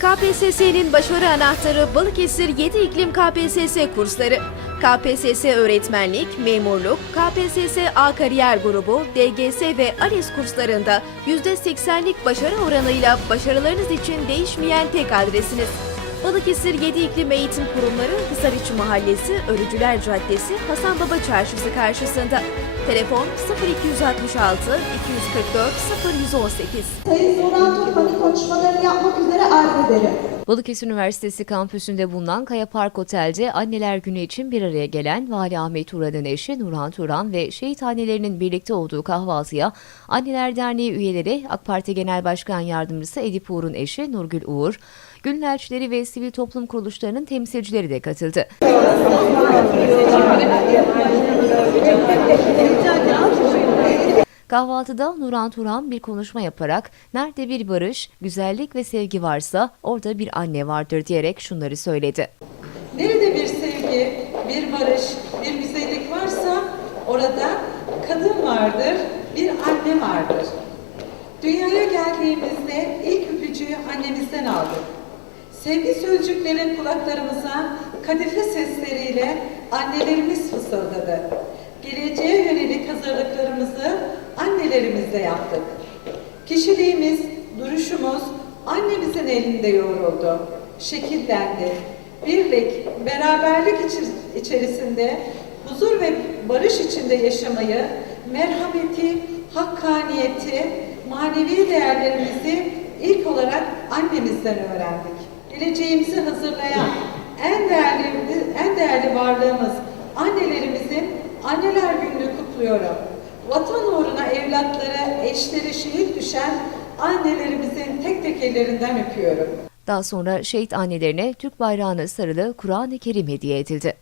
KPSS'nin başarı anahtarı Balıkesir 7 iklim KPSS kursları. KPSS öğretmenlik, memurluk, KPSS A kariyer grubu, DGS ve ALES kurslarında %80'lik başarı oranıyla başarılarınız için değişmeyen tek adresiniz. Balıkesir 7 İklim Eğitim Kurumları Hisariç Mahallesi Örücüler Caddesi Hasan Baba Çarşısı karşısında. Telefon 0266 244 0118. Sayın Nurhan Turfan'ı konuşmalarını yapmak üzere arz ederim. Balıkesir Üniversitesi kampüsünde bulunan Kaya Park Otel'de Anneler Günü için bir araya gelen Vali Ahmet Turan'ın eşi Nurhan Turan ve şehit annelerinin birlikte olduğu kahvaltıya Anneler Derneği üyeleri AK Parti Genel Başkan Yardımcısı Edip Uğur'un eşi Nurgül Uğur, Gönül elçileri ve sivil toplum kuruluşlarının temsilcileri de katıldı. Kahvaltıda Nurhan Turan bir konuşma yaparak nerede bir barış, güzellik ve sevgi varsa orada bir anne vardır diyerek şunları söyledi. Nerede bir sevgi, bir barış, bir güzellik varsa orada kadın vardır, bir anne vardır. Dünyaya geldiğimizde ilk öpücüğü annemizden aldık. Sevgi sözcüklerin kulaklarımıza kadife sesleriyle annelerimiz fısıldadı. Geleceğe yönelik hazırlıklarımızı annelerimizle yaptık. Kişiliğimiz, duruşumuz annemizin elinde yoğruldu, şekillendi. Birlik, beraberlik içerisinde huzur ve barış içinde yaşamayı, merhameti, hakkaniyeti, manevi değerlerimizi ilk olarak annemizden öğrendik. Annelerimizin Anneler Günü'nü kutluyorum. Vatan uğruna evlatları, eşleri şehit düşen annelerimizin tek tek ellerinden öpüyorum. Daha sonra şehit annelerine Türk bayrağına sarılı Kur'an-ı Kerim hediye edildi.